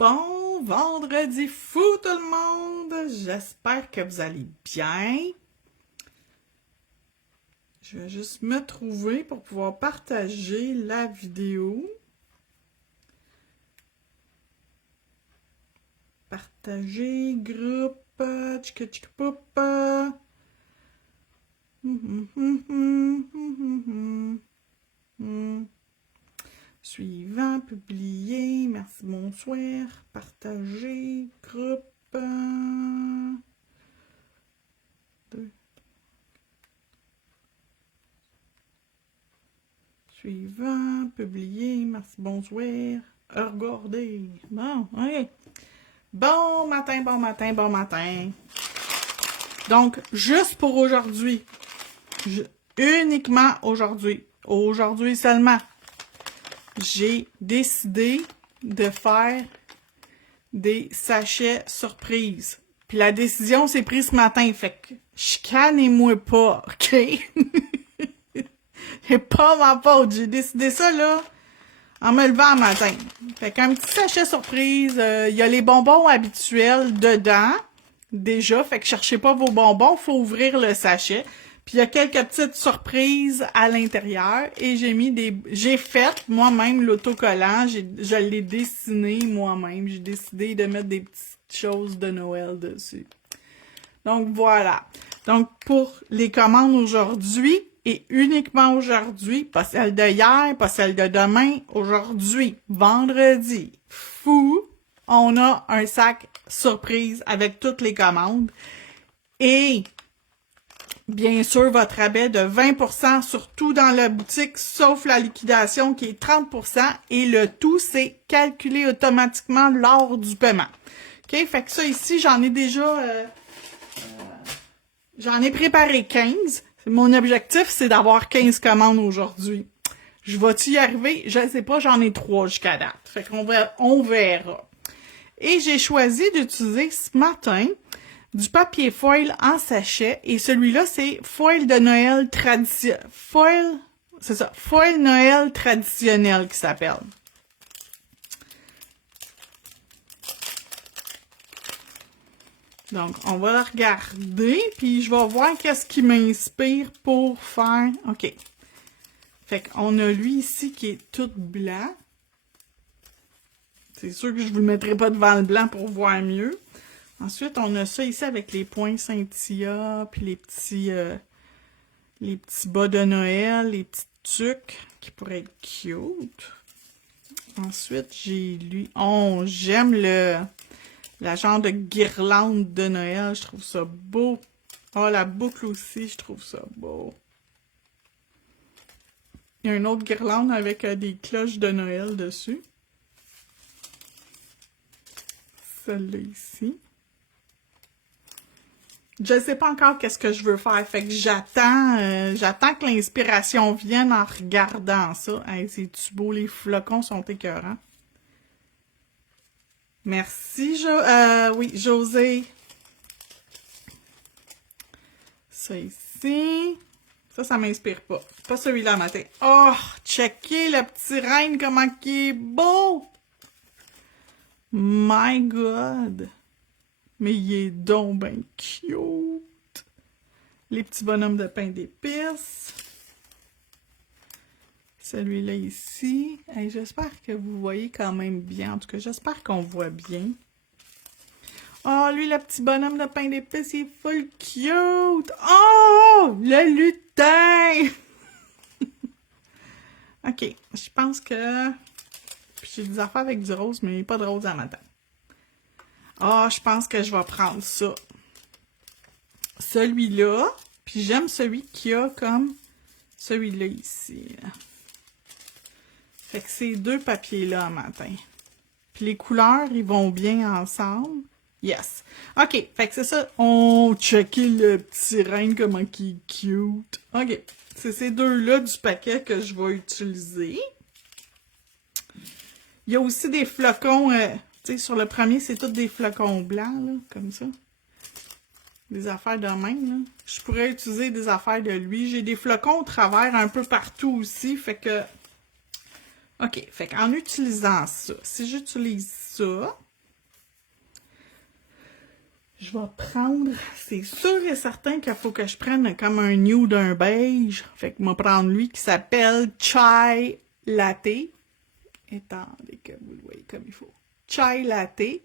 Bon vendredi fou tout le monde! J'espère que vous allez bien. Je vais juste me trouver pour pouvoir partager la vidéo. Partager, groupe, tchika tchika poupa. Suivant, publier, merci, bonsoir, partager, groupe. Suivant, publier, merci, bonsoir, regarder. Bon, ok. Bon matin, bon matin, bon matin. Donc, juste pour aujourd'hui, uniquement aujourd'hui seulement, j'ai décidé de faire des sachets surprises. Puis la décision s'est prise ce matin, fait que chicanez-moi pas, ok? C'est pas ma faute, j'ai décidé ça, là, en me levant le matin. Fait qu'un petit sachet surprise, il y a les bonbons habituels dedans, déjà, fait que cherchez pas vos bonbons, faut ouvrir le sachet. Puis il y a quelques petites surprises à l'intérieur et j'ai fait moi-même l'autocollant, je l'ai dessiné moi-même, j'ai décidé de mettre des petites choses de Noël dessus. Donc voilà. Donc pour les commandes aujourd'hui et uniquement aujourd'hui, pas celle de hier, pas celle de demain, aujourd'hui, vendredi, fou, on a un sac surprise avec toutes les commandes et bien sûr, votre rabais de 20% sur tout dans la boutique, sauf la liquidation qui est 30%. Et le tout, c'est calculé automatiquement lors du paiement. OK? Fait que ça ici, j'en ai déjà... j'en ai préparé 15. Mon objectif, c'est d'avoir 15 commandes aujourd'hui. Je vais-tu y arriver? Je ne sais pas, j'en ai 3 jusqu'à date. Fait qu'on verra. Et j'ai choisi d'utiliser ce matin du papier foil en sachet. Et celui-là, c'est foil de Noël traditionnel. Foil Noël traditionnel qui s'appelle. Donc, on va le regarder, puis je vais voir qu'est-ce qui m'inspire pour faire... OK. Fait qu'on a lui ici qui est tout blanc. C'est sûr que je vous le mettrai pas devant le blanc pour voir mieux. Ensuite, on a ça ici avec les points scintilla, puis les petits bas de Noël, les petits tucs qui pourraient être cute. Ensuite, j'ai lui... Oh, j'aime la genre de guirlande de Noël, je trouve ça beau. Oh, la boucle aussi, je trouve ça beau. Il y a une autre guirlande avec des cloches de Noël dessus. Celle-là ici. Je sais pas encore qu'est-ce que je veux faire, fait que j'attends que l'inspiration vienne en regardant ça. Hey, c'est-tu beau, les flocons sont écœurants. Merci, oui, José. Ça ici. Ça m'inspire pas. Pas celui-là matin. Oh, checkez le petit reine, comment il est beau! My God! Mais il est donc ben cute! Les petits bonhommes de pain d'épices. Celui-là ici. Hey, j'espère que vous voyez quand même bien. En tout cas, j'espère qu'on voit bien. Oh, lui, le petit bonhomme de pain d'épices, il est full cute! Oh! Le lutin! OK, je pense que... Puis j'ai des affaires avec du rose, mais pas de rose à matin. Ah, je pense que je vais prendre ça. Celui-là. Puis j'aime celui qui a comme celui-là ici. Fait que ces deux papiers-là à matin. Puis les couleurs, ils vont bien ensemble. Yes. OK, fait que c'est ça. On checkait le petit reine, comment il est cute. OK, c'est ces deux-là du paquet que je vais utiliser. Il y a aussi des flocons, tu sais, sur le premier, c'est tous des flocons blancs, là, comme ça. Des affaires de même, là. Je pourrais utiliser des affaires de lui. J'ai des flocons au travers un peu partout aussi, fait que... OK, fait qu'en utilisant ça, si j'utilise ça, Je vais prendre, c'est sûr et certain qu'il faut que je prenne comme un nude, un beige. Fait que je vais prendre lui qui s'appelle Chai Latte. Attendez que vous le voyez comme il faut. Chai Latte.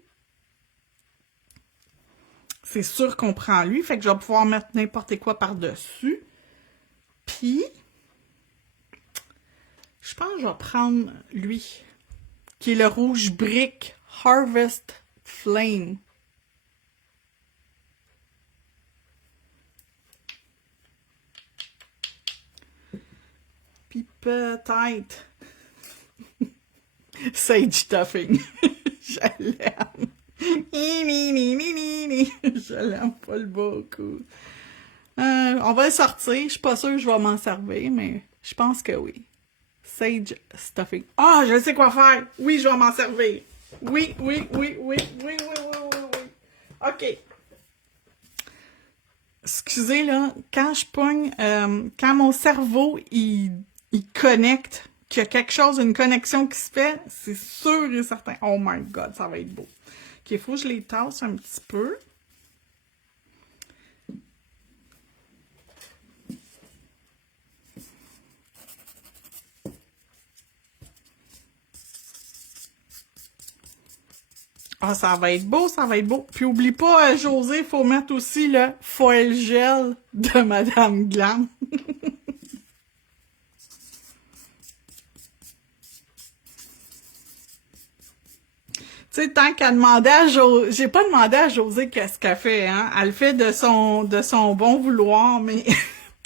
C'est sûr qu'on prend lui, fait que je vais pouvoir mettre n'importe quoi par-dessus. Puis, je pense que je vais prendre lui, qui est le rouge brick Harvest Flame. Puis peut-être Sage Stuffing. Je l'aime. Je l'aime pas le beaucoup. On va le sortir. Je suis pas sûre que je vais m'en servir, mais je pense que oui. Sage Stuffing. Ah, je sais quoi faire. Oui, je vais m'en servir. Oui. OK. Excusez, là, quand je pogne, quand mon cerveau, il connecte, qu'il y a quelque chose, une connexion qui se fait, c'est sûr et certain. Oh my God, ça va être beau. OK, il faut que je les tasse un petit peu. Ah, ça va être beau, ça va être beau. Puis oublie pas, José, il faut mettre aussi le foil gel de Madame Glam. Tu sais, tant qu'elle demandait à José... J'ai pas demandé à José qu'est-ce qu'elle fait, hein. Elle fait de son bon vouloir, mais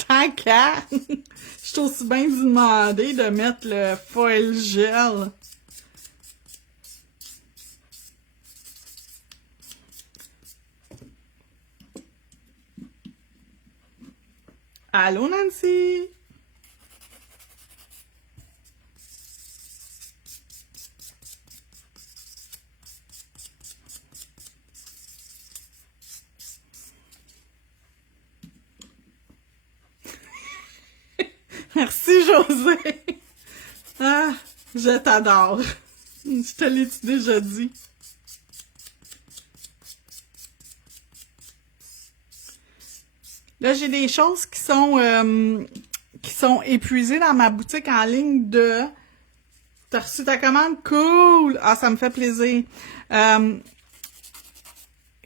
tant qu'à... Je suis aussi bien lui demander de mettre le foil gel. Allô, Nancy? Merci, José. Ah, je t'adore. Je te l'ai déjà dit. Là, j'ai des choses qui sont épuisées dans ma boutique en ligne de... T'as reçu ta commande? Cool! Ah, ça me fait plaisir.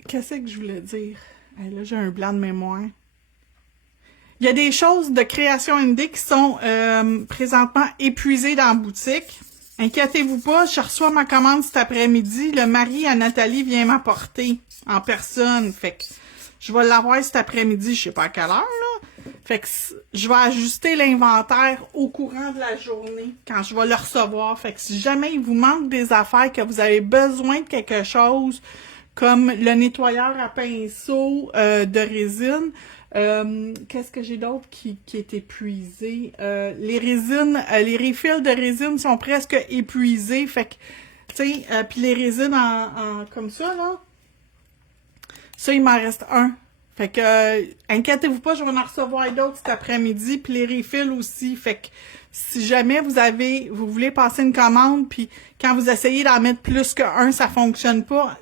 Qu'est-ce que je voulais dire? Là, j'ai un blanc de mémoire. Il y a des choses de création indé qui sont présentement épuisées dans la boutique. Inquiétez-vous pas, je reçois ma commande cet après-midi. Le mari à Nathalie vient m'apporter en personne. Fait que je vais l'avoir cet après-midi, je sais pas à quelle heure, là. Fait que je vais ajuster l'inventaire au courant de la journée quand je vais le recevoir. Fait que si jamais il vous manque des affaires, que vous avez besoin de quelque chose, comme le nettoyeur à pinceau de résine, qu'est-ce que j'ai d'autre qui est épuisé? Les résines, les refills de résine sont presque épuisés. Fait que, tu sais, puis les résines en comme ça, là, ça, il m'en reste un. Fait que, inquiétez-vous pas, je vais en recevoir d'autres cet après-midi, puis les refills aussi. Fait que, si jamais vous voulez passer une commande, puis quand vous essayez d'en mettre plus qu'un, ça fonctionne pas,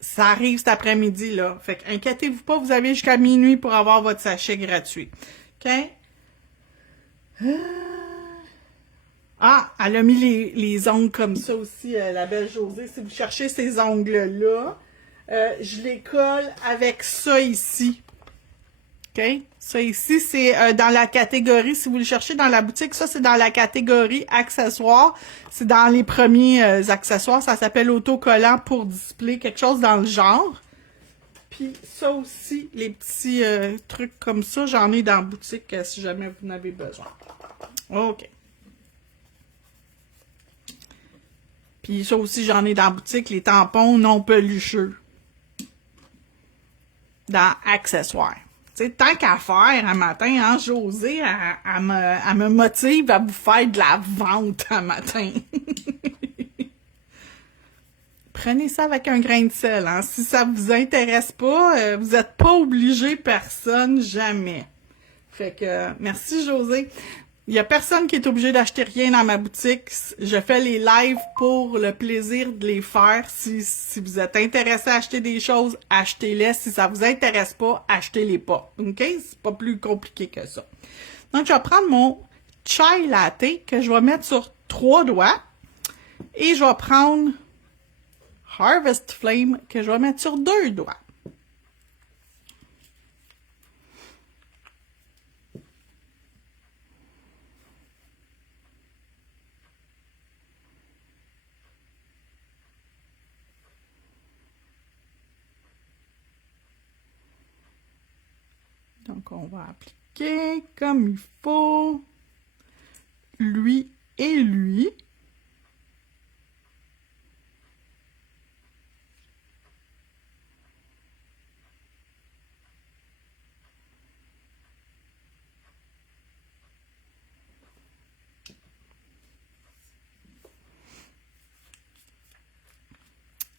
ça arrive cet après-midi, là. Fait que, inquiétez-vous pas, vous avez jusqu'à minuit pour avoir votre sachet gratuit. OK? Ah, elle a mis les ongles comme ça aussi, la belle Josée. Si vous cherchez ces ongles-là, je les colle avec ça ici. OK? Ça ici, c'est dans la catégorie, si vous le cherchez dans la boutique, ça, c'est dans la catégorie accessoires. C'est dans les premiers accessoires. Ça s'appelle autocollant pour display, quelque chose dans le genre. Puis ça aussi, les petits trucs comme ça, j'en ai dans la boutique si jamais vous en avez besoin. OK. Puis ça aussi, j'en ai dans la boutique, les tampons non pelucheux. Dans accessoires. Tu sais, tant qu'à faire un matin, hein, Josée, elle me motive à vous faire de la vente un matin. Prenez ça avec un grain de sel, hein. Si ça vous intéresse pas, vous n'êtes pas obligé, personne, jamais. Fait que, merci Josée. Il y a personne qui est obligé d'acheter rien dans ma boutique. Je fais les lives pour le plaisir de les faire. Si vous êtes intéressé à acheter des choses, achetez-les. Si ça vous intéresse pas, achetez-les pas. OK? C'est pas plus compliqué que ça. Donc, je vais prendre mon chai latte que je vais mettre sur 3 doigts. Et je vais prendre Harvest Flame que je vais mettre sur 2 doigts. Donc, on va appliquer comme il faut. Lui et lui.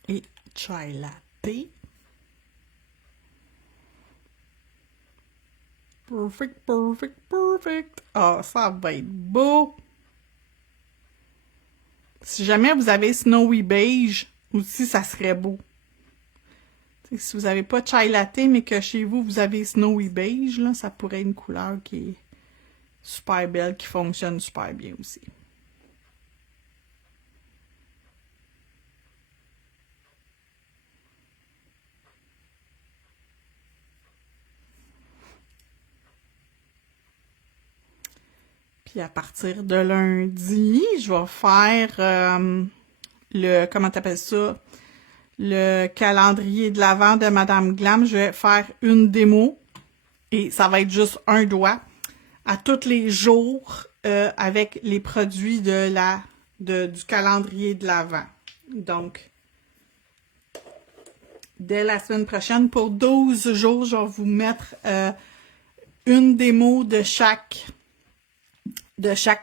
Et chai latte. Perfect, perfect, perfect. Ah, ça va être beau. Si jamais vous avez Snowy Beige, aussi, ça serait beau. T'sais, si vous n'avez pas chai latte, mais que chez vous, vous avez Snowy Beige, là, ça pourrait être une couleur qui est super belle, qui fonctionne super bien aussi. Puis à partir de lundi, je vais faire comment t'appelles ça? Le calendrier de l'Avent de Madame Glam. Je vais faire une démo et ça va être juste un doigt à tous les jours avec les produits du calendrier de l'Avent. Donc, dès la semaine prochaine, pour 12 jours, je vais vous mettre une démo de chaque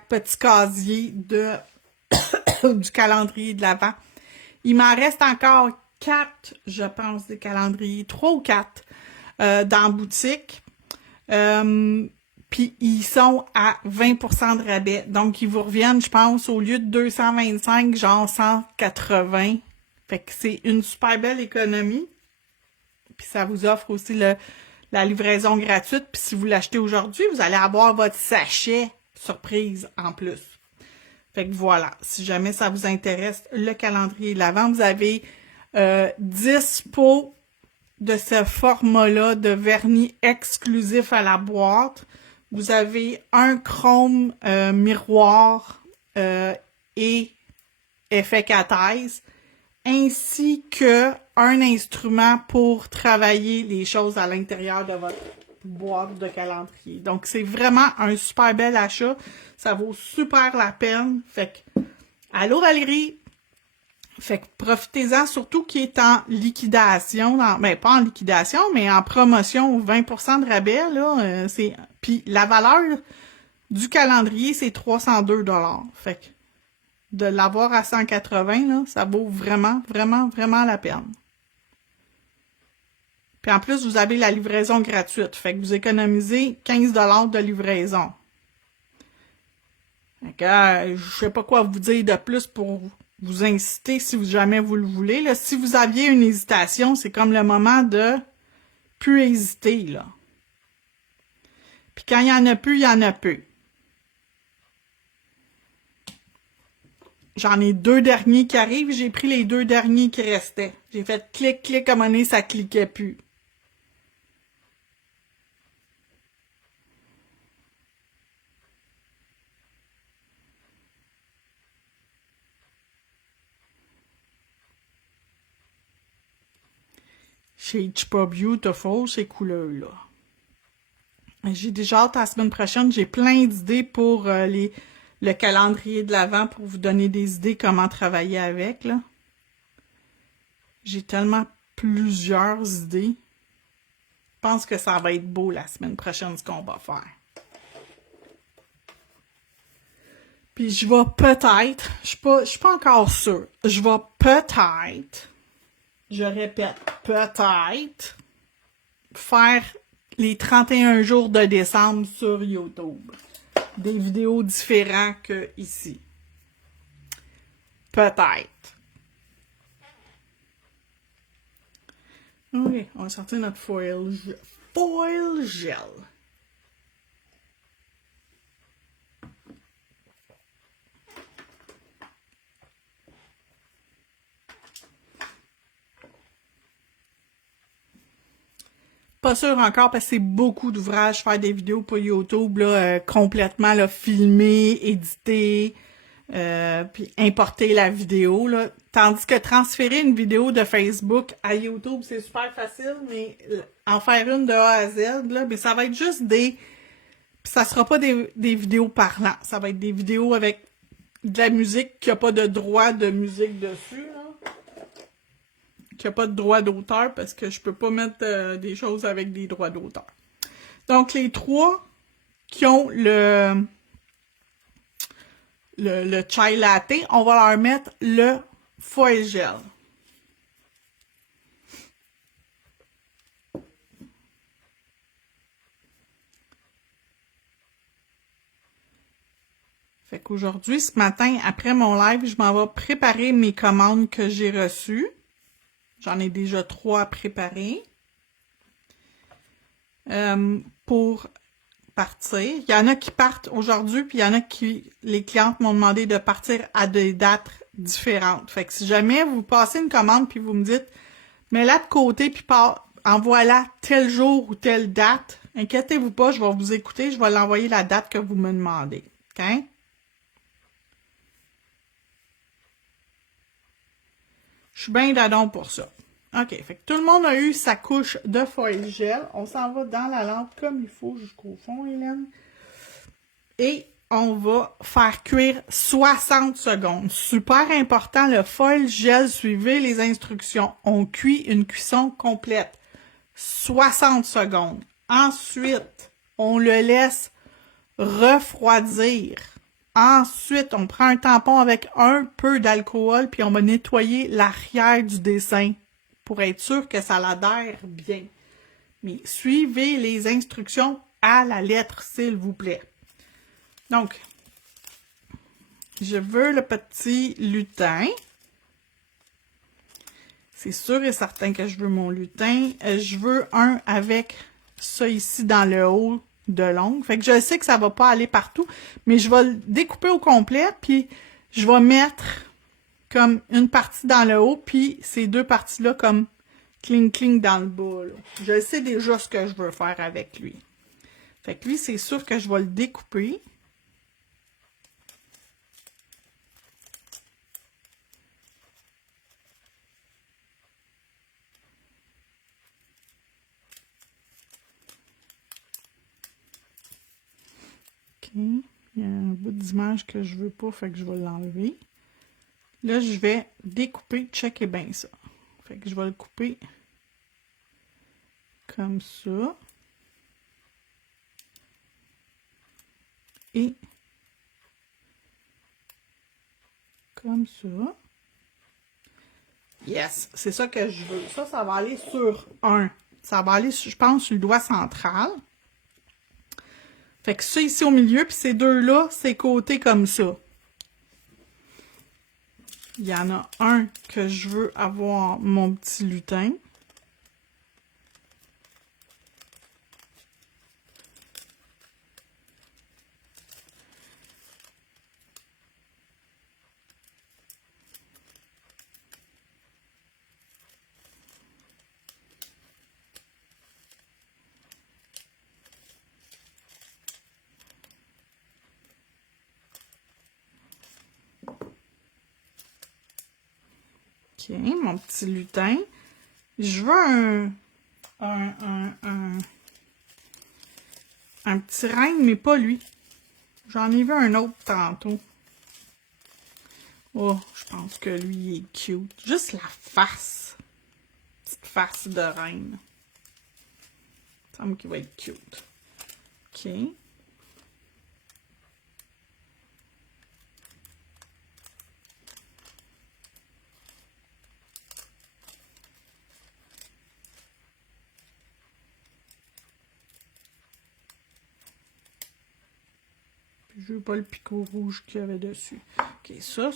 petit casier du calendrier de l'Avent. Il m'en reste encore 4, je pense, des calendriers, 3 ou 4 dans la boutique. Puis ils sont à 20% de rabais. Donc, ils vous reviennent, je pense, au lieu de 225, genre 180. Fait que c'est une super belle économie. Puis ça vous offre aussi la livraison gratuite. Puis si vous l'achetez aujourd'hui, vous allez avoir votre sachet surprise en plus. Fait que voilà, si jamais ça vous intéresse, le calendrier de l'Avent, vous avez 10 pots de ce format-là de vernis exclusif à la boîte. Vous avez un chrome miroir et effet cathèse, ainsi que un instrument pour travailler les choses à l'intérieur de votre boîte de calendrier. Donc, c'est vraiment un super bel achat. Ça vaut super la peine. Fait que, allô Valérie! Fait que profitez-en, surtout qui est en liquidation, ben pas en liquidation, mais en promotion, 20% de rabais, là, puis la valeur du calendrier, c'est 302 $. Fait que de l'avoir à 180, là, ça vaut vraiment, vraiment, vraiment la peine. Puis en plus, vous avez la livraison gratuite. Fait que vous économisez 15 $ de livraison. Fait que, je sais pas quoi vous dire de plus pour vous inciter si jamais vous le voulez. Là. Si vous aviez une hésitation, c'est comme le moment de plus hésiter, là. Puis quand il y en a plus, il y en a peu. J'en ai 2 derniers qui arrivent, j'ai pris les 2 derniers qui restaient. J'ai fait clic, clic, à un moment donné, ça cliquait plus. C'est pas beautiful, ces couleurs-là. J'ai déjà hâte à la semaine prochaine. J'ai plein d'idées pour le calendrier de l'Avent pour vous donner des idées comment travailler avec, là. J'ai tellement plusieurs idées. Je pense que ça va être beau la semaine prochaine, ce qu'on va faire. Puis je vais peut-être, je suis pas encore sûre, je vais peut-être, je répète, peut-être, faire les 31 jours de décembre sur YouTube. des vidéos différentes que ici. Peut-être. Ok, on va sortir notre foil gel. Pas sûr encore parce que c'est beaucoup d'ouvrages faire des vidéos pour YouTube là, complètement là, filmer, éditer, puis importer la vidéo là. Tandis que transférer une vidéo de Facebook à YouTube, c'est super facile, mais en faire une de A à Z, là, ben, ça va être juste des... Puis ça sera pas des vidéos parlantes. Ça va être des vidéos avec de la musique qui a pas de droit de musique dessus, là. Qui a pas de droit d'auteur parce que je peux pas mettre des choses avec des droits d'auteur. Donc, les trois qui ont le chai latte, on va leur mettre le foil gel. Fait qu'aujourd'hui, ce matin, après mon live, je m'en vais préparer mes commandes que j'ai reçues. J'en ai déjà 3 à préparer. Pour partir. Il y en a qui partent aujourd'hui, puis il y en a qui, les clientes m'ont demandé de partir à des dates différentes. Fait que si jamais vous passez une commande puis vous me dites, mets-la de côté puis envoie-la tel jour ou telle date, inquiétez-vous pas, je vais vous écouter, je vais l'envoyer la date que vous me demandez. OK? Je suis bien d'adon pour ça. OK, fait que tout le monde a eu sa couche de foil gel. On s'en va dans la lampe comme il faut jusqu'au fond, Hélène. Et on va faire cuire 60 secondes. Super important, le foil gel, suivez les instructions. On cuit une cuisson complète. 60 secondes. Ensuite, on le laisse refroidir. Ensuite, on prend un tampon avec un peu d'alcool, puis on va nettoyer l'arrière du dessin pour être sûr que ça l'adhère bien. Mais suivez les instructions à la lettre, s'il vous plaît. Donc, je veux le petit lutin. C'est sûr et certain que je veux mon lutin. Je veux un avec ça ici dans le haut de l'ongle. Fait que je sais que ça va pas aller partout, mais je vais le découper au complet, puis je vais mettre comme une partie dans le haut, puis ces deux parties-là comme cling dans le bas. Là. Je sais déjà ce que je veux faire avec lui. Fait que lui, c'est sûr que je vais le découper. OK. Il y a un bout d'image que je veux pas, fait que je vais l'enlever. Là, je vais découper, checker bien ça. Fait que je vais le couper comme ça. Et comme ça. Yes, c'est ça que je veux. Ça va aller sur un. Ça va aller, je pense, sur le doigt central. Fait que ça ici au milieu, puis ces deux-là, c'est côté comme ça. Il y en a un que je veux avoir mon petit lutin. OK, mon petit lutin. Je veux un petit renne, mais pas lui. J'en ai vu un autre tantôt. Oh, je pense que lui, il est cute. Juste la face. Petite face de reine. Il semble qu'il va être cute. OK. Je veux pas le picot rouge qu'il y avait dessus. OK, ça.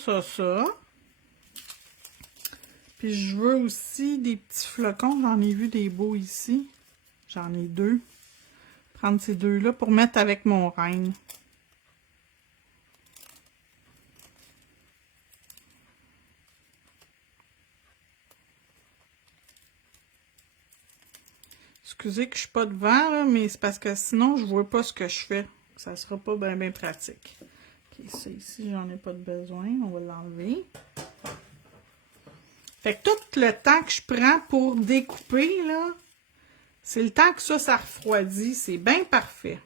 Puis je veux aussi des petits flocons. J'en ai vu des beaux ici. J'en ai 2. Prendre ces 2-là pour mettre avec mon renne. Excusez que je suis pas devant, là, mais c'est parce que sinon, je vois pas ce que je fais. Ça sera pas bien pratique. OK, ça ici, j'en ai pas de besoin. On va l'enlever. Fait que tout le temps que je prends pour découper, là, c'est le temps que ça refroidit. C'est bien parfait.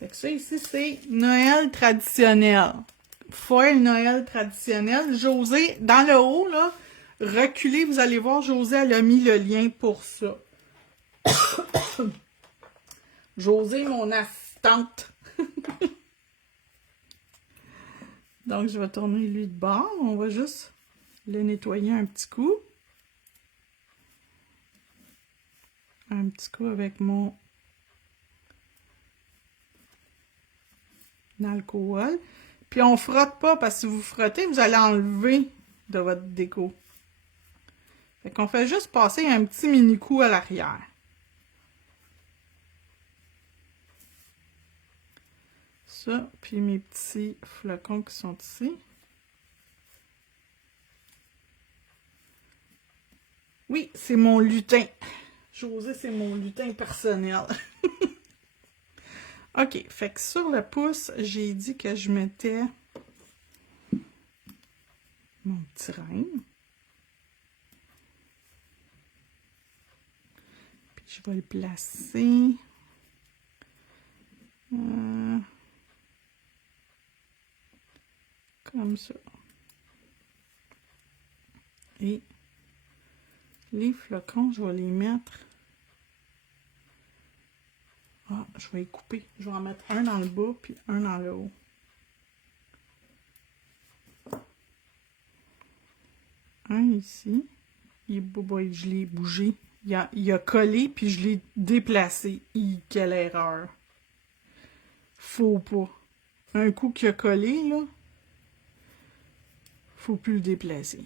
Fait que ça ici, c'est Noël traditionnel. Foil Noël traditionnel. Josée, dans le haut, là, reculez, vous allez voir, Josée, elle a mis le lien pour ça. Josée, mon assistante. Donc, je vais tourner lui de bord. On va juste le nettoyer un petit coup. Un petit coup avec mon alcool. Puis on frotte pas, parce que si vous frottez, vous allez enlever de votre déco. Fait qu'on fait juste passer un petit mini-coup à l'arrière. Ça, puis mes petits flocons qui sont ici. Oui, c'est mon lutin. Josée, c'est mon lutin personnel. OK, fait que sur le pouce, j'ai dit que je mettais mon petit renne. Puis je vais le placer. Comme ça. Et les flocons, je vais les mettre. Ah, je vais les couper. Je vais en mettre un dans le bas, puis un dans le haut. Un ici. Je l'ai bougé. Il a collé, puis je l'ai déplacé. Quelle erreur. Faut pas. Un coup qu'il a collé, là, faut plus le déplacer.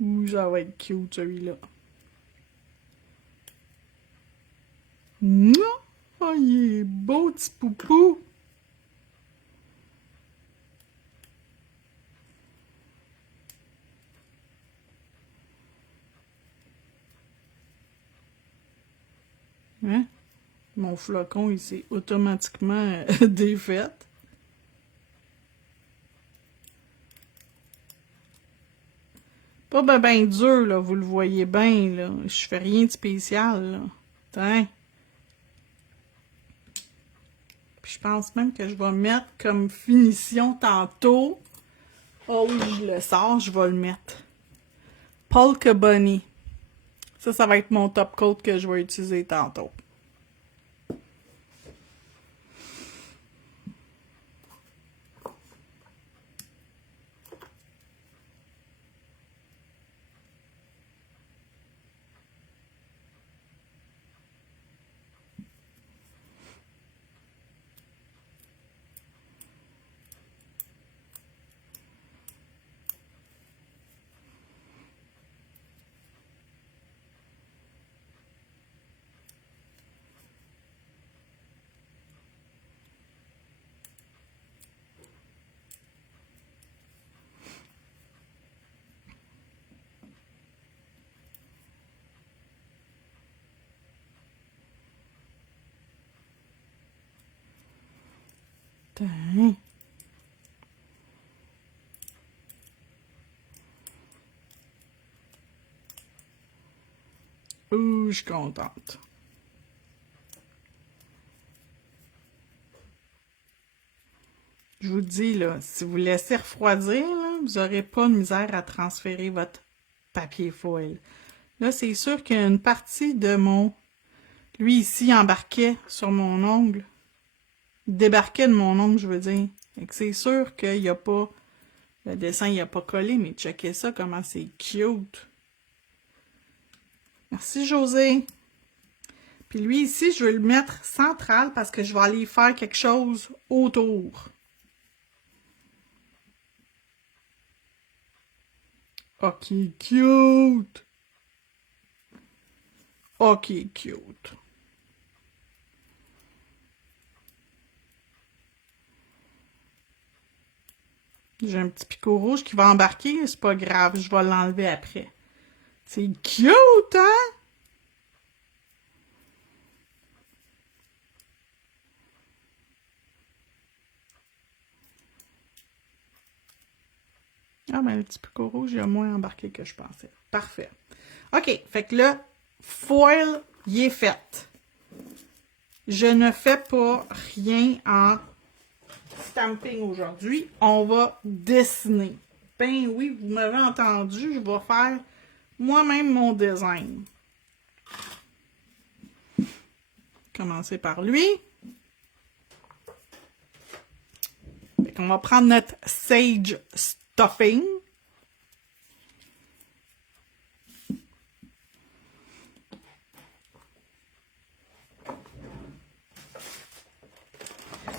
Ouh, ça va être cute, celui-là. Non! Oh, il est beau, petit poupou! Hein? Mon flocon, il s'est automatiquement défait. Pas ben dur, là, vous le voyez bien, là. Je fais rien de spécial, là. Tiens. Puis je pense même que je vais mettre comme finition tantôt. Oh oui, je le sors, je vais le mettre. Polka Bunny. Ça va être mon top coat que je vais utiliser tantôt. Tiens. Ouh, je suis contente. Je vous dis, là, si vous laissez refroidir, là, vous n'aurez pas de misère à transférer votre papier foil. Là, c'est sûr qu'il y a une partie de mon... Lui, ici, embarquait sur mon ongle. débarquait de mon ongle, je veux dire. Fait que c'est sûr qu'il n'y a pas... Le dessin, il n'a pas collé, mais checkez ça, comment c'est cute. Merci, José. Puis lui, ici, je vais le mettre central parce que je vais aller faire quelque chose autour. Ok, cute. Ok, cute. J'ai un petit picot rouge qui va embarquer, c'est pas grave, je vais l'enlever après. C'est cute, hein? Ah, ben le petit picot rouge, il a moins embarqué que je pensais. Parfait. OK, fait que le foil, il est fait. Je ne fais pas rien en stamping aujourd'hui. On va dessiner. Ben oui, vous m'avez entendu, je vais faire moi-même mon design. Commencer par lui. Fait qu'on va prendre notre Sage Stuffing.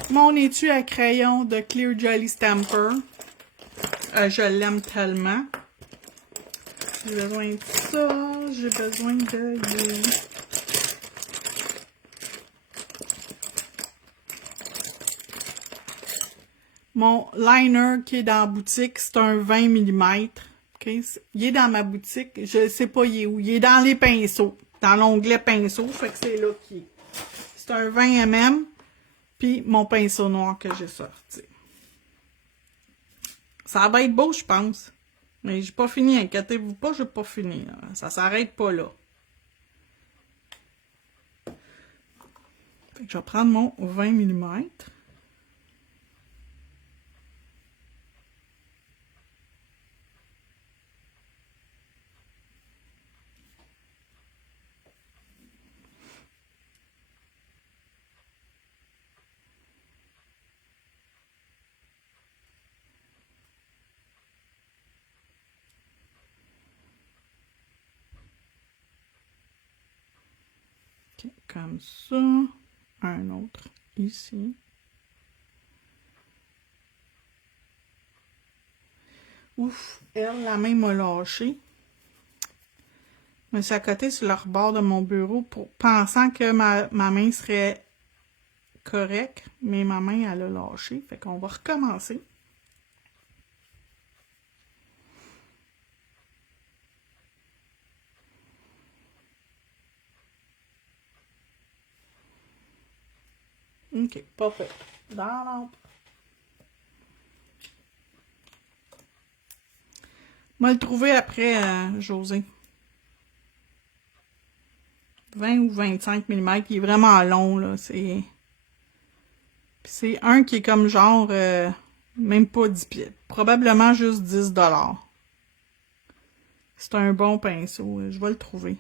Mon étui à crayon de Clear Jolly Stamper. Je l'aime tellement. J'ai besoin de ça. J'ai besoin de... Mon liner qui est dans la boutique, c'est un 20 mm. Okay? Il est dans ma boutique. Je sais pas il est où. Il est dans les pinceaux. Dans l'onglet pinceau. Fait que c'est là qu'il est. C'est un 20 mm. Puis mon pinceau noir que j'ai sorti. Ça va être beau, je pense. Mais j'ai pas fini. Inquiétez-vous pas, j'ai pas fini. Ça s'arrête pas là. Fait que je vais prendre mon 20 mm. Okay, comme ça. Un autre ici. Ouf, elle, la main m'a lâché. Je me suis accotée sur le rebord de mon bureau pensant que ma main serait correcte, mais ma main, elle a lâché. Fait qu'on va recommencer. OK, pas fait. Dans la lampe. Je vais le trouver après, José. 20 ou 25 mm. Il est vraiment long, là. C'est un qui est comme genre, même pas 10 pieds. Probablement juste 10 $. C'est un bon pinceau. Je vais le trouver.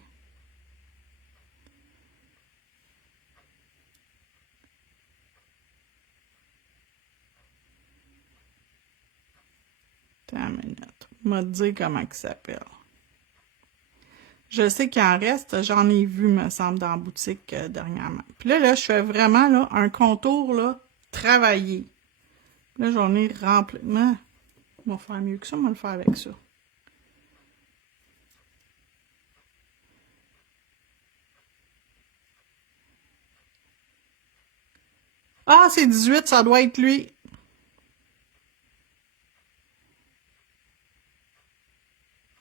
Attends une minute. M'a dit comment il s'appelle. Je sais qu'il en reste, j'en ai vu, me semble, dans la boutique dernièrement. Puis là, je fais vraiment là, un contour là, travaillé. Là, j'en ai rempli. On va faire mieux que ça, on va le faire avec ça. Ah, c'est 18, ça doit être lui.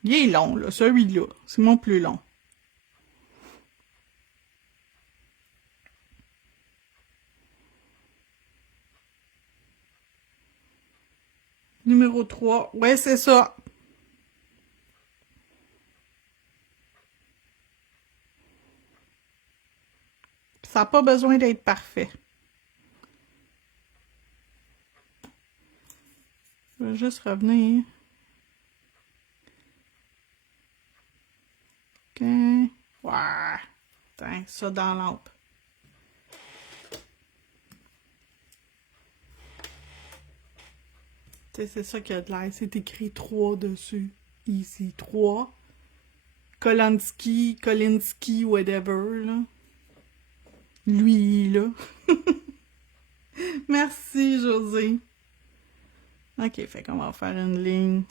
Il est long, là, celui-là. C'est mon plus long. Numéro 3. Ouais, c'est ça. Ça n'a pas besoin d'être parfait. Je vais juste revenir. OK. Ouais. Attends, ça dans la lampe. c'est ça qu'il y a de l'air. C'est écrit 3 dessus. Ici, 3. Kolinsky, whatever, là. Lui, là. Merci, José. OK, fait qu'on va faire une ligne.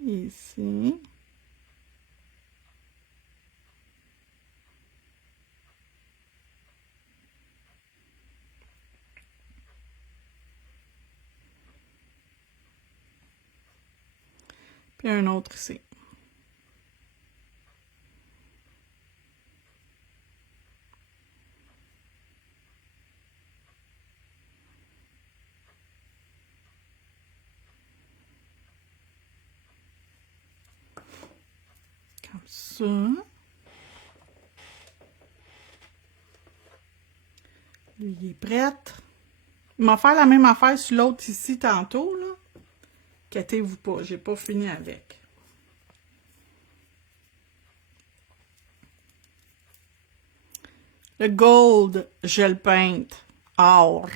Ici. Puis un autre ici. Comme ça. Lui, il est prêt. Il m'a fait la même affaire sur l'autre ici tantôt, là. Inquiétez-vous pas, j'ai pas fini avec. Le gold gel paint or.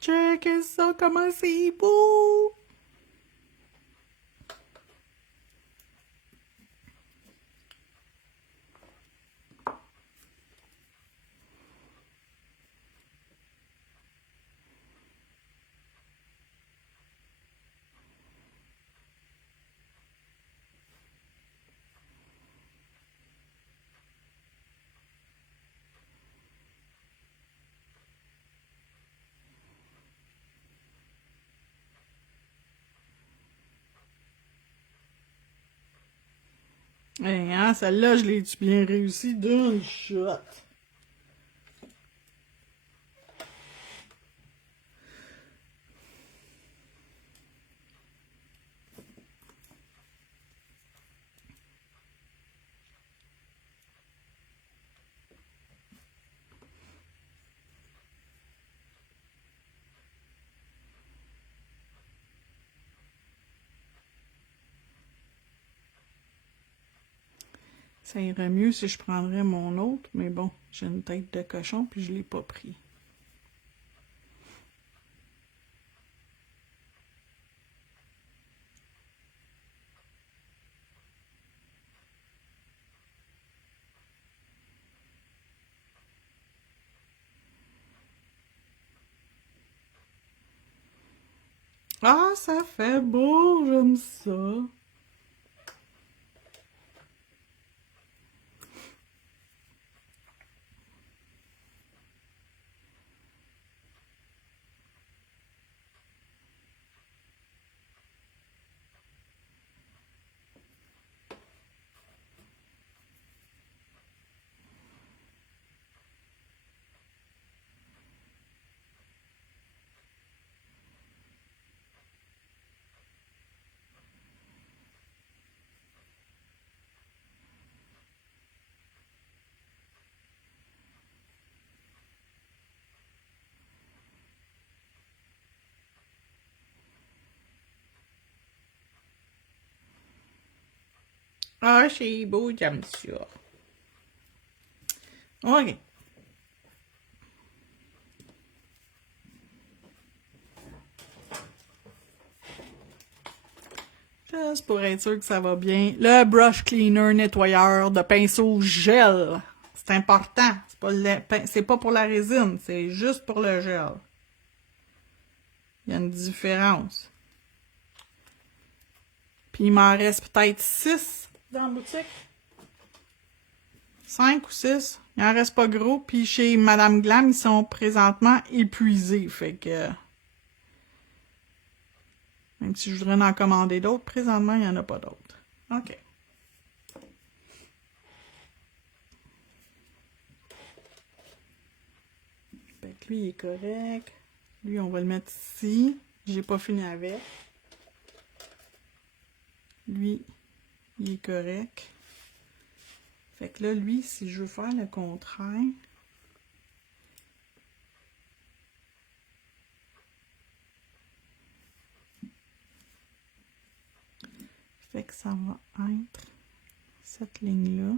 Checkez ça, comment c'est beau! Eh, hein, celle-là, je l'ai-tu bien réussi d'une shot. Ça irait mieux si je prendrais mon autre, mais bon, j'ai une tête de cochon puis je l'ai pas pris. Ah, ça fait beau, j'aime ça. Ah, c'est beau, j'aime ça. OK. Juste pour être sûr que ça va bien. Le brush cleaner nettoyeur de pinceau gel. C'est important. C'est pas pour la résine, c'est juste pour le gel. Il y a une différence. Puis il m'en reste peut-être 6 dans la boutique. 5 ou 6. Il en reste pas gros. Puis chez Madame Glam, ils sont présentement épuisés. Fait que... Même si je voudrais en commander d'autres, présentement, il n'y en a pas d'autres. OK. Fait que lui, il est correct. Lui, on va le mettre ici. J'ai pas fini avec. Lui, il est correct. Fait que là, lui, si je veux faire le contraire, fait que ça va être cette ligne-là.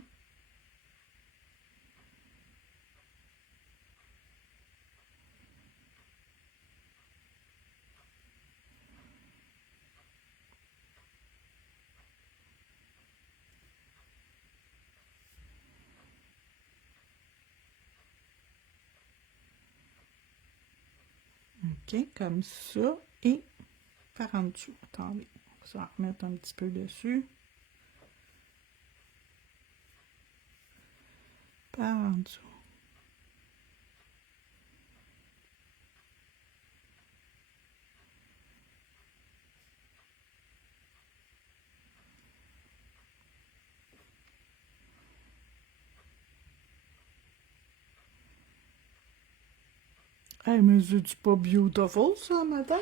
OK, comme ça. Et par en dessous. Attendez, on va remettre un petit peu dessus. Par en dessous. Hey, mais c'est pas beautiful, ça, madame?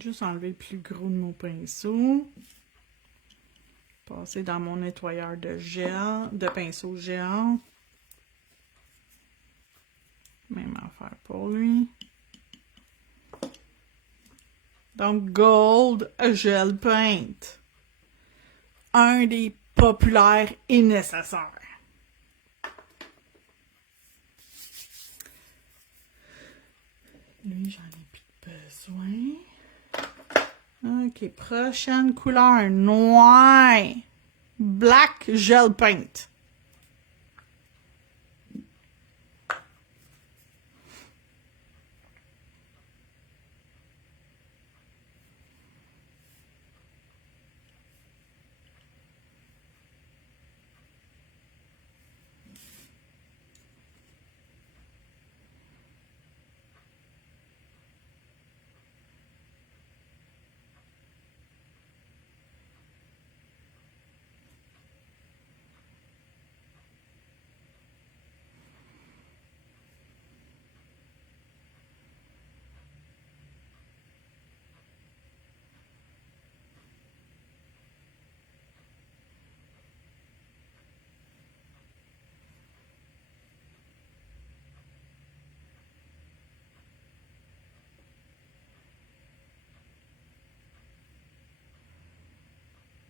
Juste enlever le plus gros de mon pinceau. Passer dans mon nettoyeur de gel, de pinceau géant. Même affaire pour lui. Donc, Gold Gel Paint. Un des populaires et nécessaires. Lui, j'en ai plus besoin. OK, prochaine couleur, noir. Black Gel Paint.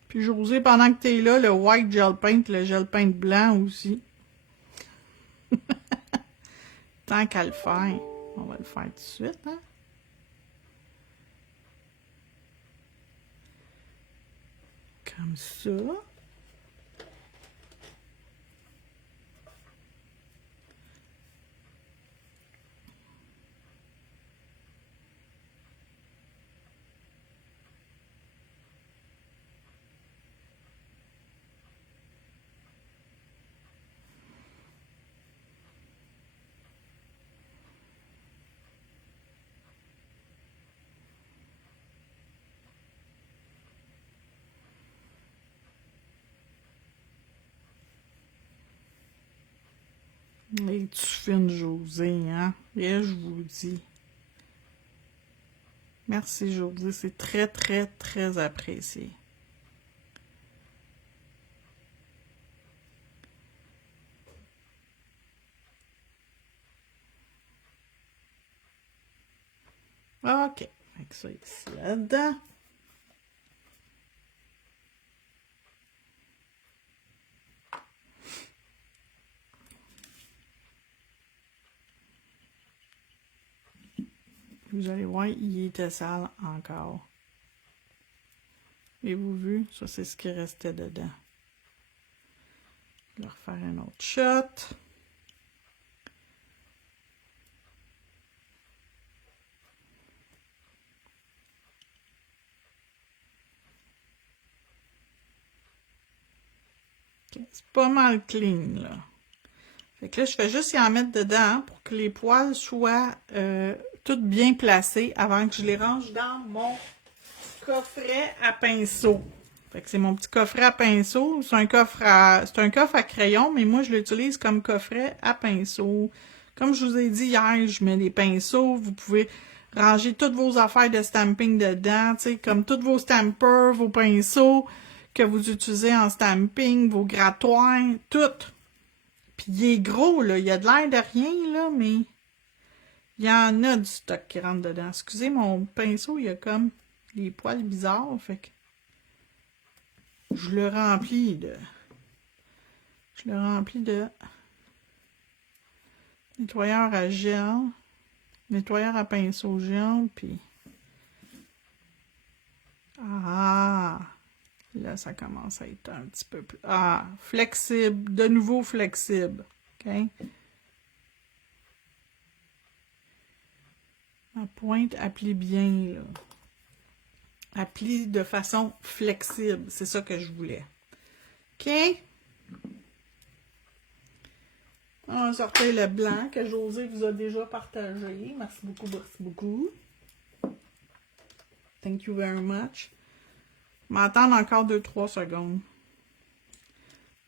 Puis José, pendant que t'es là, le white gel paint, le gel paint blanc aussi. Tant qu'à le faire, on va le faire tout de suite, hein? Comme ça. Et tu fines, José, hein? Et je vous dis. Merci, José. C'est très, très, très apprécié. OK. Avec ça ici, là-dedans. Vous allez voir, il était sale encore. Avez-vous vu? Ça, c'est ce qui restait dedans. Je vais refaire un autre shot. Okay, c'est pas mal clean, là. Fait que là, je fais juste y en mettre dedans pour que les poils soient toutes bien placés avant que je les range dans mon coffret à pinceau. Fait que c'est mon petit coffret à pinceau. C'est un coffre à crayon, mais moi, je l'utilise comme coffret à pinceau. Comme je vous ai dit hier, je mets des pinceaux. Vous pouvez ranger toutes vos affaires de stamping dedans, tu sais, comme tous vos stampers, vos pinceaux que vous utilisez en stamping, vos grattoirs, tout. Puis il est gros, là. Il y a de l'air de rien, là, mais il y en a du stock qui rentre dedans. Excusez, mon pinceau, il y a comme des poils bizarres, fait que je le remplis de... Je le remplis de nettoyeur à gel, nettoyeur à pinceau gel, puis... Ah! Là, ça commence à être un petit peu plus... Ah! Flexible, de nouveau flexible, OK? Ma pointe applique bien, là. Applique de façon flexible. C'est ça que je voulais. OK? On va sortir le blanc que José vous a déjà partagé. Merci beaucoup, merci beaucoup. Thank you very much. Je vais m'attendre encore 2-3 secondes.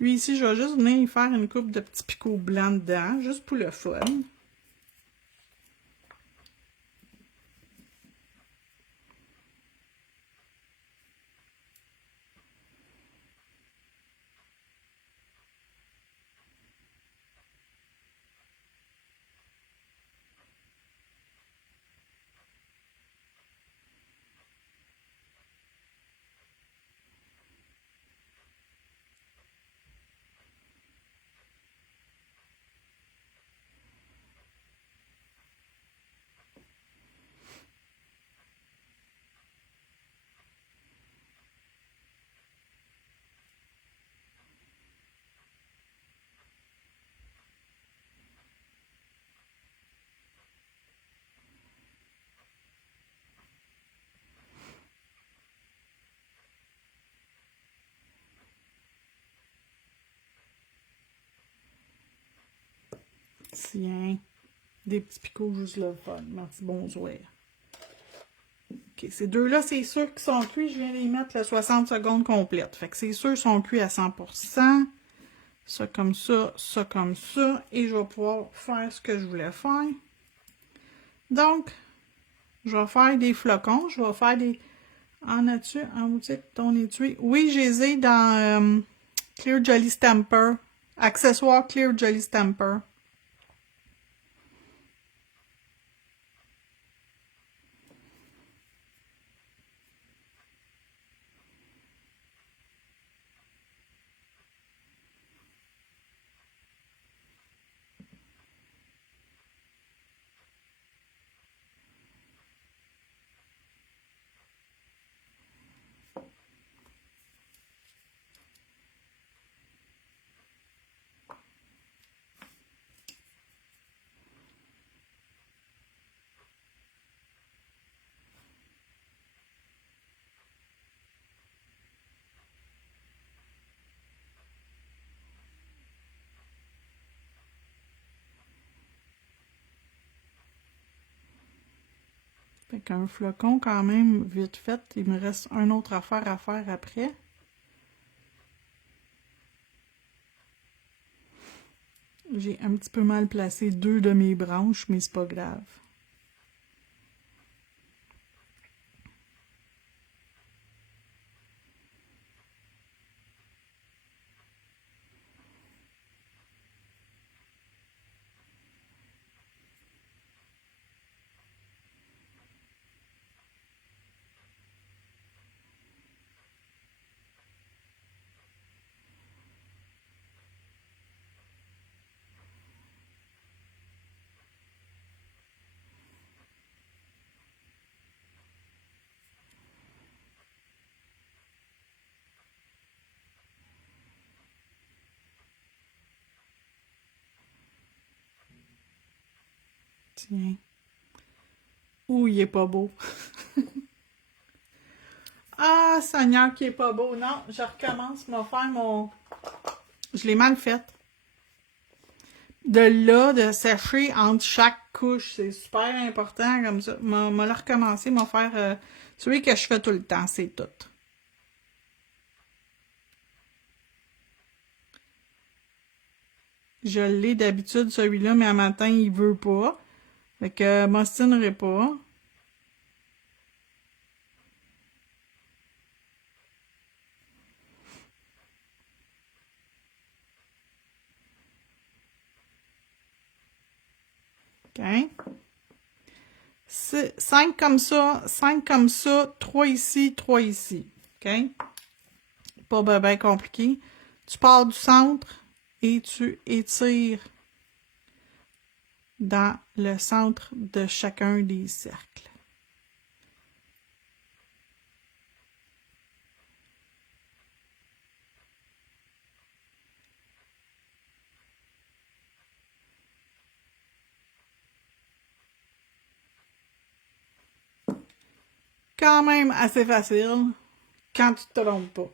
Lui ici, je vais juste venir y faire une coupe de petits picots blancs dedans, juste pour le fun. Tiens, des petits picots juste le fun. Merci, bonsoir. OK, ces deux-là, c'est sûr qu'ils sont cuits. Je viens de les mettre la 60 secondes complète. Fait que c'est sûr qu'ils sont cuits à 100%. Ça comme ça, ça comme ça. Et je vais pouvoir faire ce que je voulais faire. Donc, je vais faire des flocons. Je vais faire des... En as-tu en boutique ton étui? Oui, je les ai dans Clear Jolly Stamper. Accessoires Clear Jolly Stamper. Fait qu'un flocon, quand même, vite fait, il me reste une autre affaire à faire après. J'ai un petit peu mal placé deux de mes branches, mais c'est pas grave. Tiens. Ouh, il est pas beau. Ah, Seigneur, qui est pas beau. Non, je recommence, je vais faire Je l'ai mal faite. De là, de sécher entre chaque couche, c'est super important comme ça. M'a le recommencer, m'a faire celui que je fais tout le temps, c'est tout. Je l'ai d'habitude, celui-là, mais à matin, il veut pas. Fait que m'ostinerai pas. OK? 5 comme ça, 3 ici, 3 ici. OK? Pas bien compliqué. Tu pars du centre et tu étires dans le centre de chacun des cercles. Quand même assez facile quand tu te trompes pas.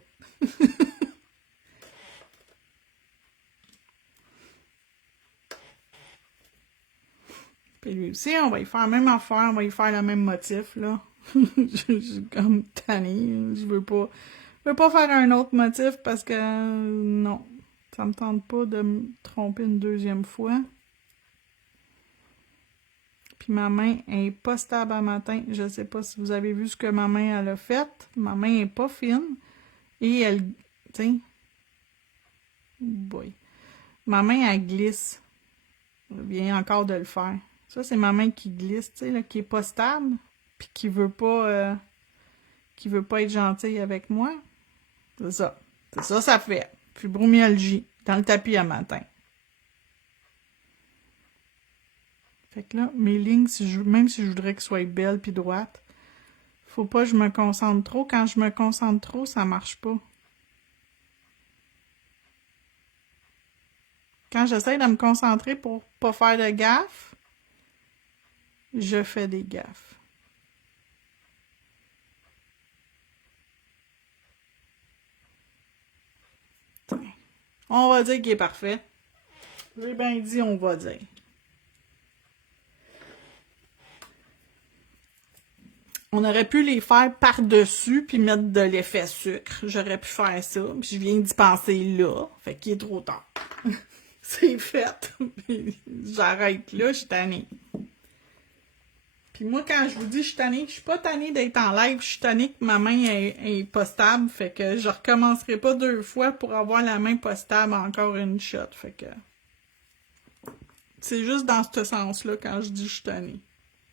Puis lui aussi, on va y faire la même affaire, on va y faire le même motif, là. Je suis comme tannée, je veux pas faire un autre motif parce que non, ça me tente pas de me tromper une deuxième fois. Puis ma main est pas stable à matin. Je sais pas si vous avez vu ce que ma main elle a fait. Ma main est pas fine et elle, tu sais, boy. Ma main elle glisse. Je viens encore de le faire. Ça c'est ma main qui glisse, tu sais là, qui est pas stable, puis qui veut pas être gentille avec moi. C'est ça. C'est ça, ça fait. Fibromyalgie dans le tapis à matin. Fait que là, mes lignes, même si je voudrais qu'elles soient belles puis droites, faut pas que je me concentre trop. Quand je me concentre trop, ça marche pas. Quand j'essaie de me concentrer pour pas faire de gaffes, je fais des gaffes. Tiens. On va dire qu'il est parfait. J'ai bien dit, on va dire. On aurait pu les faire par-dessus puis mettre de l'effet sucre. J'aurais pu faire ça. Puis je viens d'y penser là. Fait qu'il est trop tard. C'est fait. J'arrête là, je suis tannée. Puis moi, quand je vous dis je suis tannée, je suis pas tannée d'être en live. Je suis tannée que ma main est pas stable. Fait que je recommencerai pas 2 fois pour avoir la main pas stable encore une shot. Fait que c'est juste dans ce sens-là quand je dis je suis tannée.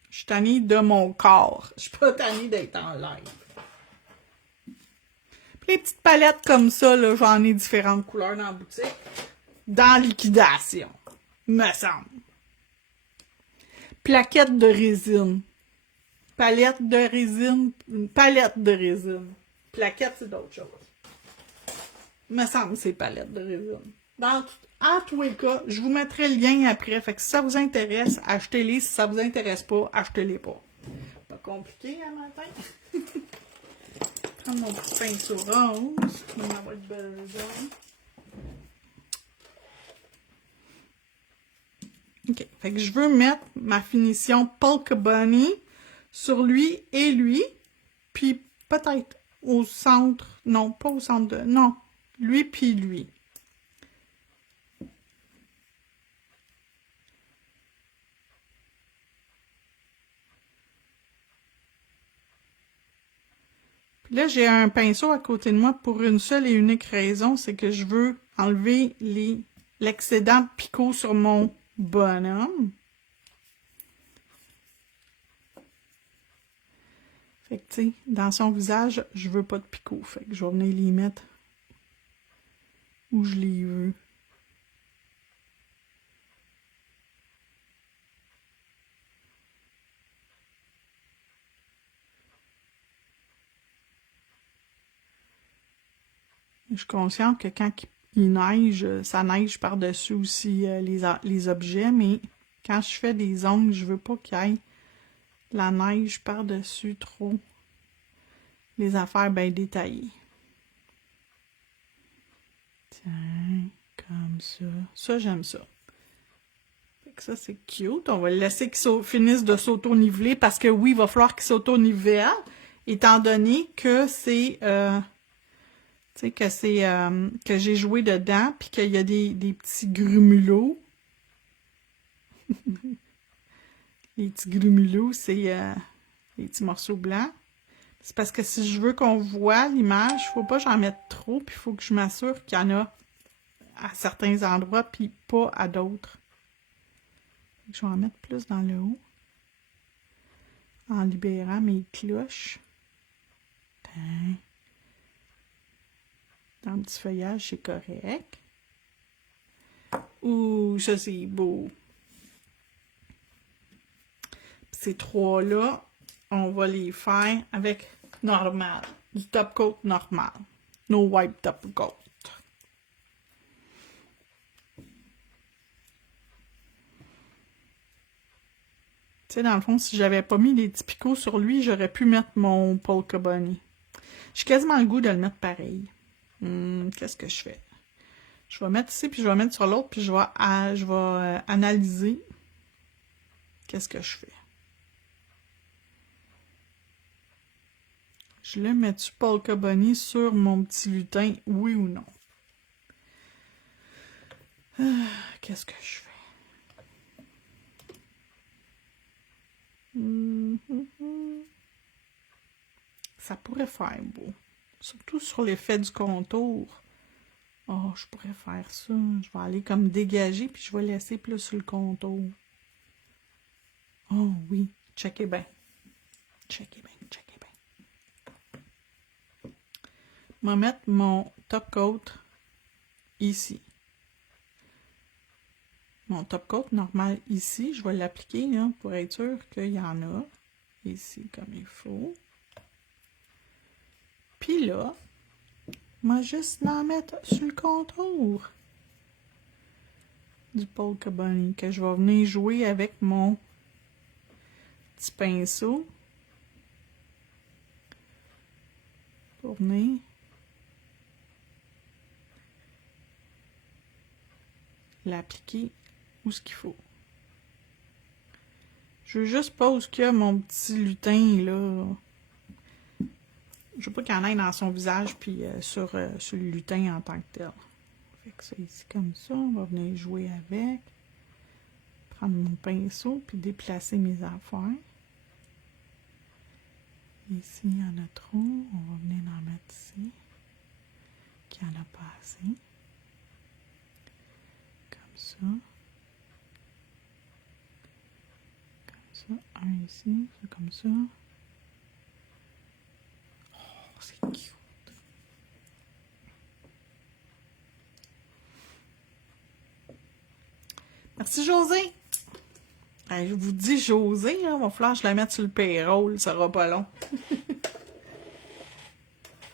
Je suis tannée de mon corps. Je suis pas tannée d'être en live. Puis les petites palettes comme ça, là, j'en ai différentes couleurs dans la boutique. Dans liquidation, me semble. Plaquette de résine. Palette de résine. Une palette de résine. Plaquette, c'est d'autres choses. Me semble que c'est palette de résine. En tous les cas, je vous mettrai le lien après. Fait que si ça vous intéresse, achetez-les. Si ça vous intéresse pas, achetez-les pas. Pas compliqué, hein, matin? Prendre mon petit pinceau rose. On va avoir de belles raisons. OK. Fait que je veux mettre ma finition Polka Bunny sur lui et lui. Puis peut-être au centre. Non, pas au centre de... Non. Lui puis lui. Puis là, j'ai un pinceau à côté de moi pour une seule et unique raison, c'est que je veux enlever l'excédent picot sur mon bonhomme. Fait que, tu sais, dans son visage, je veux pas de picot. Fait que je vais venir les mettre où je les veux. Je suis consciente que quand il neige, ça neige par-dessus aussi les objets, mais quand je fais des ongles, je veux pas qu'il y ait la neige par-dessus trop les affaires bien détaillées. Tiens, Comme ça. Ça, j'aime ça. Fait que ça, c'est cute. On va le laisser qu'il finisse de s'auto-niveler parce que oui, il va falloir qu'il s'auto-nivelle, étant donné que c'est... tu sais, que c'est... que j'ai joué dedans, puis qu'il y a des petits grumulots. Les petits grumulots, c'est les petits morceaux blancs. C'est parce que si je veux qu'on voit l'image, il faut pas que j'en mette trop, puis il faut que je m'assure qu'il y en a à certains endroits, puis pas à d'autres. Je vais en mettre plus dans le haut, en libérant mes cloches. Dans le petit feuillage, c'est correct. Ouh, ça c'est beau. Puis ces trois-là, on va les faire avec normal, du top coat normal. No wipe top coat. Tu sais, dans le fond, si j'avais pas mis les petits picots sur lui, j'aurais pu mettre mon Polka Bunny. J'ai quasiment le goût de le mettre pareil. Qu'est-ce que je fais? Je vais mettre ici, puis je vais mettre sur l'autre, puis je vais analyser qu'est-ce que je fais. Je le mets-tu Polka Bunny sur mon petit lutin, oui ou non? Qu'est-ce que je fais? Ça pourrait faire beau. Surtout sur l'effet du contour. Oh, je pourrais faire ça. Je vais aller comme dégager, puis je vais laisser plus sur le contour. Oh oui, checkez bien. Checkez bien, checkez bien. Je vais mettre mon top coat ici. Mon top coat normal ici, je vais l'appliquer pour être sûr qu'il y en a ici comme il faut. Puis là, moi juste l'en mettre sur le contour du Polka Bunny que je vais venir jouer avec mon petit pinceau pour venir l'appliquer où ce qu'il faut. Je veux juste pas où qu'il y a mon petit lutin là. Je veux pas qu'il y en ait dans son visage puis sur le lutin en tant que tel. Fait que ça ici comme ça, on va venir jouer avec. Prendre mon pinceau puis déplacer mes affaires. Ici, il y en a trop. On va venir en mettre ici. Qu'il n'y en a pas assez. Comme ça. Comme ça. Un ici. Comme ça. Oh, c'est cute. Merci, José. Je vous dis, José, il va falloir que je la mette sur le payroll. Ça sera pas long.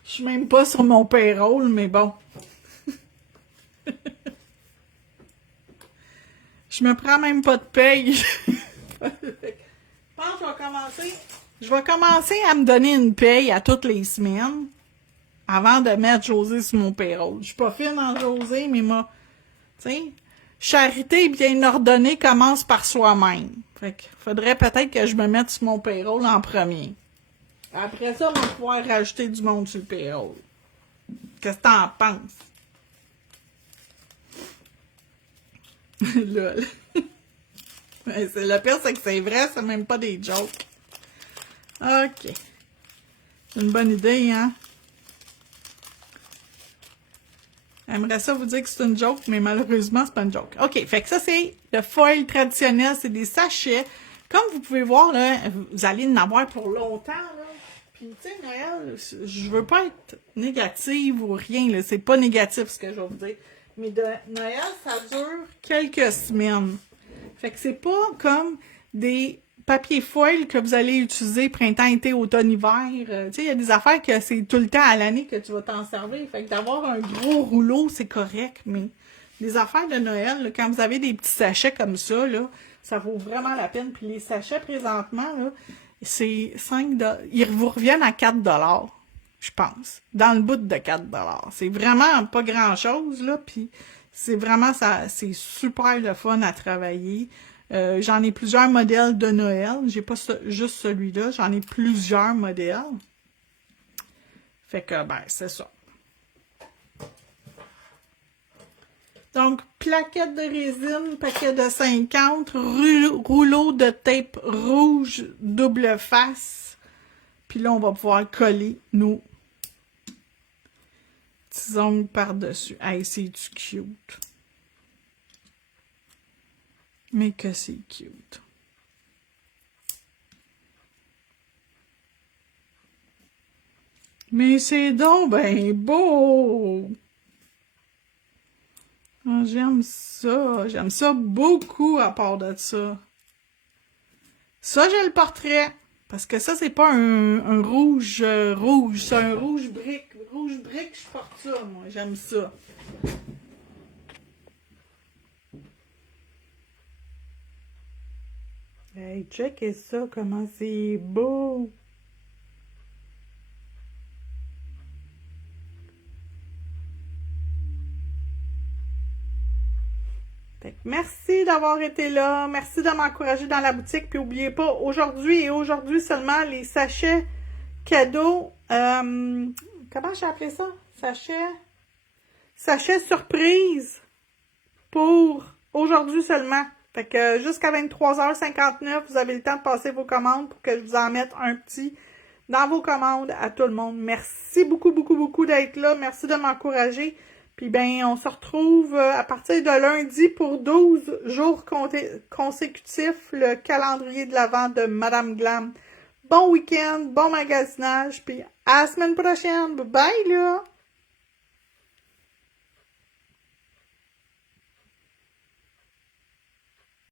Je suis même pas sur mon payroll, mais bon. Je me prends même pas de paye. Je pense que je vais commencer à me donner une paye à toutes les semaines avant de mettre José sur mon payroll. Je suis pas fine en José, mais moi, tu sais, charité bien ordonnée commence par soi-même. Fait que faudrait peut-être que je me mette sur mon payroll en premier. Après ça, on va pouvoir rajouter du monde sur le payroll. Qu'est-ce que t'en penses? Lol. Le pire, c'est que c'est vrai, c'est même pas des jokes. OK. C'est une bonne idée, hein? J'aimerais ça vous dire que c'est une joke, mais malheureusement, c'est pas une joke. OK, fait que ça, c'est le foil traditionnel. C'est des sachets. Comme vous pouvez voir, là, vous allez en avoir pour longtemps, là. Puis, tu sais, Noël, je veux pas être négative ou rien, là. C'est pas négatif, ce que je vais vous dire. Mais de Noël, ça dure quelques semaines. Fait que c'est pas comme des papiers foil que vous allez utiliser printemps, été, automne, hiver. Tu sais, il y a des affaires que c'est tout le temps à l'année que tu vas t'en servir. Fait que d'avoir un gros rouleau, c'est correct, mais les affaires de Noël, là, quand vous avez des petits sachets comme ça, là, ça vaut vraiment la peine. Puis les sachets, présentement, là, c'est 5 $. Ils vous reviennent à 4 $, je pense. Dans le bout de 4 $. C'est vraiment pas grand-chose, là, puis C'est vraiment ça, c'est super le fun à travailler. J'en ai plusieurs modèles de Noël. J'ai pas juste celui-là, j'en ai plusieurs modèles. Fait que, ben, c'est ça. Donc, plaquette de résine, paquet de 50, rouleau de tape rouge, double face. Puis là, on va pouvoir coller nos petits ongles par-dessus. Hey, c'est-tu cute? Mais que c'est cute. Mais c'est donc ben beau! Ah, j'aime ça beaucoup à part de ça. Ça, j'ai le portrait, parce que ça, c'est pas un rouge rouge, c'est un rouge brique. Rouge brique, je porte ça, moi, j'aime ça. Hey, checkez ça, comment c'est beau! Merci d'avoir été là. Merci de m'encourager dans la boutique. Puis n'oubliez pas, aujourd'hui et aujourd'hui seulement, les sachets cadeaux. Comment j'ai appelé ça? Sachet surprise pour aujourd'hui seulement. Fait que jusqu'à 23h59, vous avez le temps de passer vos commandes pour que je vous en mette un petit dans vos commandes à tout le monde. Merci beaucoup, beaucoup, beaucoup d'être là. Merci de m'encourager. Puis ben, on se retrouve à partir de lundi pour 12 jours consécutifs, le calendrier de l'Avent de Madame Glam. Bon week-end, bon magasinage, puis à la semaine prochaine. Bye là!